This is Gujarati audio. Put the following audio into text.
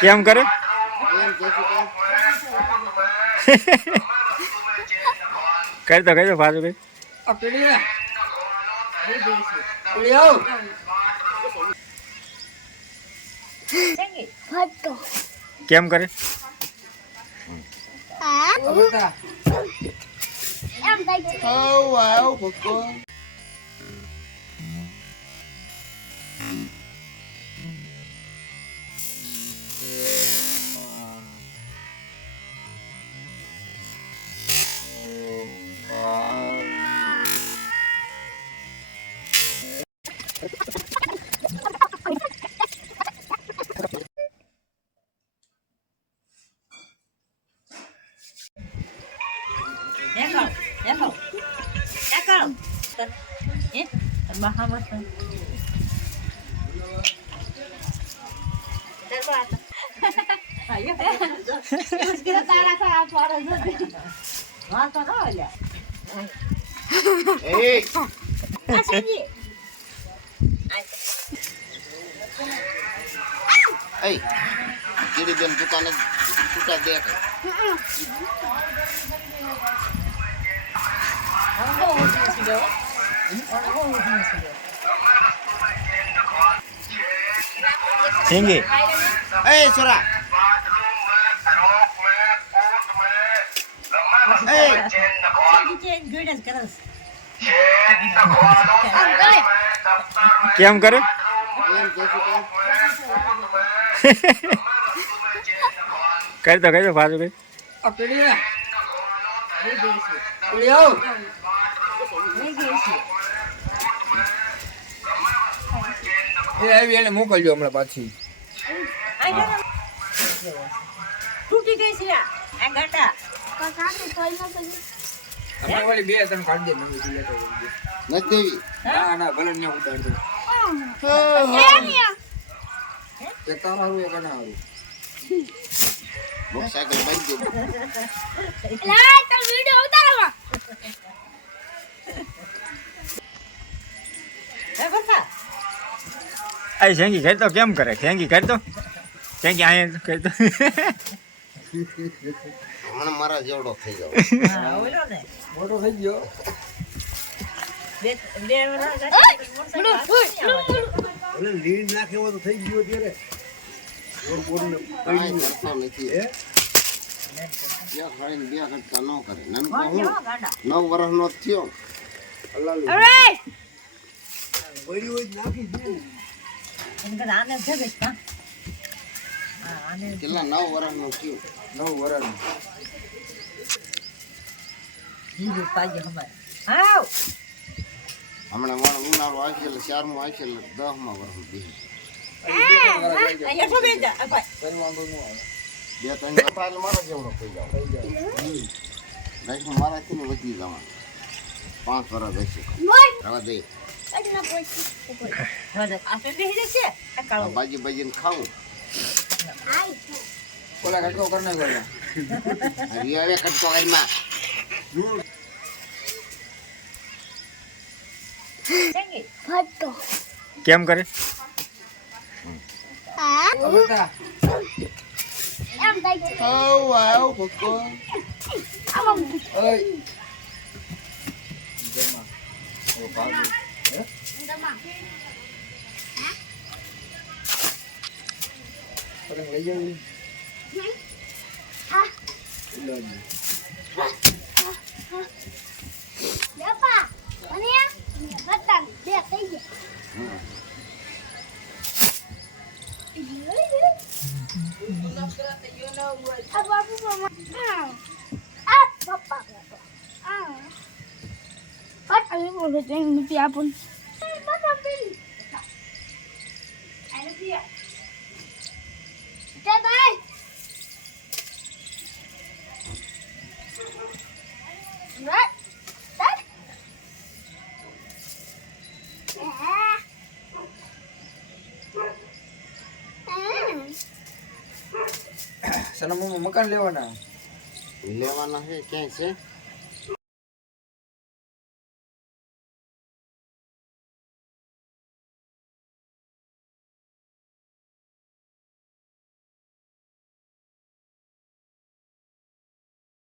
કેમ કરે કરતો કરતો પાછું કઈ કેમ કરે ચીડી બેન દુકાને છૂટા દે સિંગી એ છોરા કેમ કરે કરતો કરતો પાછું કઈ એને મોકલજો હમણાં પાછી તૂટી ગઈ છે આ ગાટા હમણાં વાળી બે ત્રણ કાઢી દે નવી લેતો નથી દેવી ના ભલે ને ઉતાર દો એક તારા હારું એક ના હારું મોટરસાઇકલ બંધ દે લા તો વિડિયો ઉતારવા એ બતા આ સેંગી કરતો કેમ કરે સેંગી કરતો સેંગી આયા કરતો હમણાં મારા જેવડો થઈ જાવ હા ઓલો ને મોટો થઈ ગયો બે ઓલે લીડ નાખેવો તો થઈ ગયો ત્યારે કાંઈ કરતો નથી બે ખાઈને બે ખટકા ન કરે નનકો હું 9 વર્ષનો થયો ઓરે પડી હોય નાખી દે ઇનકા આને જગે કા હા આને કેટલા 9 વર્ષનો થયો 9 વર્ષનો જીજુ પાજે હમાર આવ હમણાં મારો ઉનાળો આવશે એટલે 4મું આવશે એટલે 10મા વર્ષનું બીજું અહીંયા તો બેજા અપાય કઈ વાંધો ન આવે બે ત્રણ કપા એટલે મારા જેવડો થઈ જાવ લાઈફમાં મારાથી ને વધી જવાનું 5 વર્ષ હશે રવા દે આપણે બેહી છે કાળો બાજી બાજીને ખાવું ઓલા કટકો કર નાખો હરિયાળે કટકો ઘરમાં કેમ કરે બતા આવ પક્કો ઓય જમા ઓ બાજુ લઈ જાવ સનમમાં મકાન લેવાના લેવાના છે ક્યાંય છે